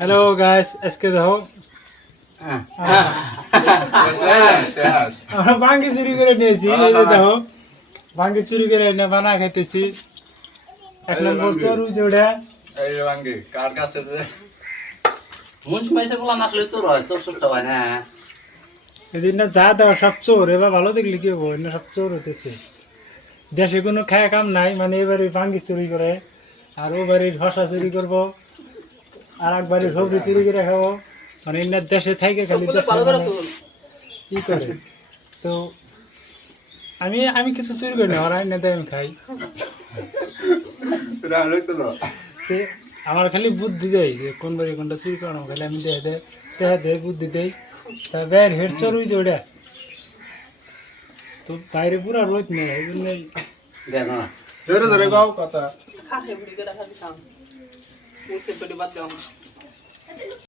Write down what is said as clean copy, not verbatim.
Hello guys, আজকে দেখো আমরা ভাঙ্গি চুরি করে নিয়েছি। এই যে দেখো ভাঙ্গি চুরি করে এনে বানা খাইতেছি। 1 নম্বর চোর উজোড়া এই ভাঙ্গি কার কাছে রে মুন পয়সা বলা না আসলে চোর হয়, চোর চোরটা হয় না। এদিন না যা দেওয়া সব চোর। এবার ভালো দেখলে কি হবো, না সব চোর হতেছে। দেশে কোনো খায়া কাম নাই, মানে এবারে ভাঙ্গি চুরি করে, আর ও বাড়ির হসা চুরি করবো, আর এক বাড়ির সবজি চুরি করে খাবো। মানে এনার দেশে থাকে খালি কি করে। তো আমি কিছু চুরি করি না, ওরা এনে দেয় আমি খাই। রাহুল তো তে আমার খালি বুদ্ধি দেয় যে কোন বাড়ি কোনটা চুরি করানো, খালি আমি দেয় বুদ্ধি দেই। তা বের হেড চড়ুই যে ওটা তো বাইরে পুরা রোদ নেই, এই জন্যই দেখ না জোরে জোরে গাও কথা খাতে বুড়ি করে খালি খাম মুখে পেটে বাদ দাও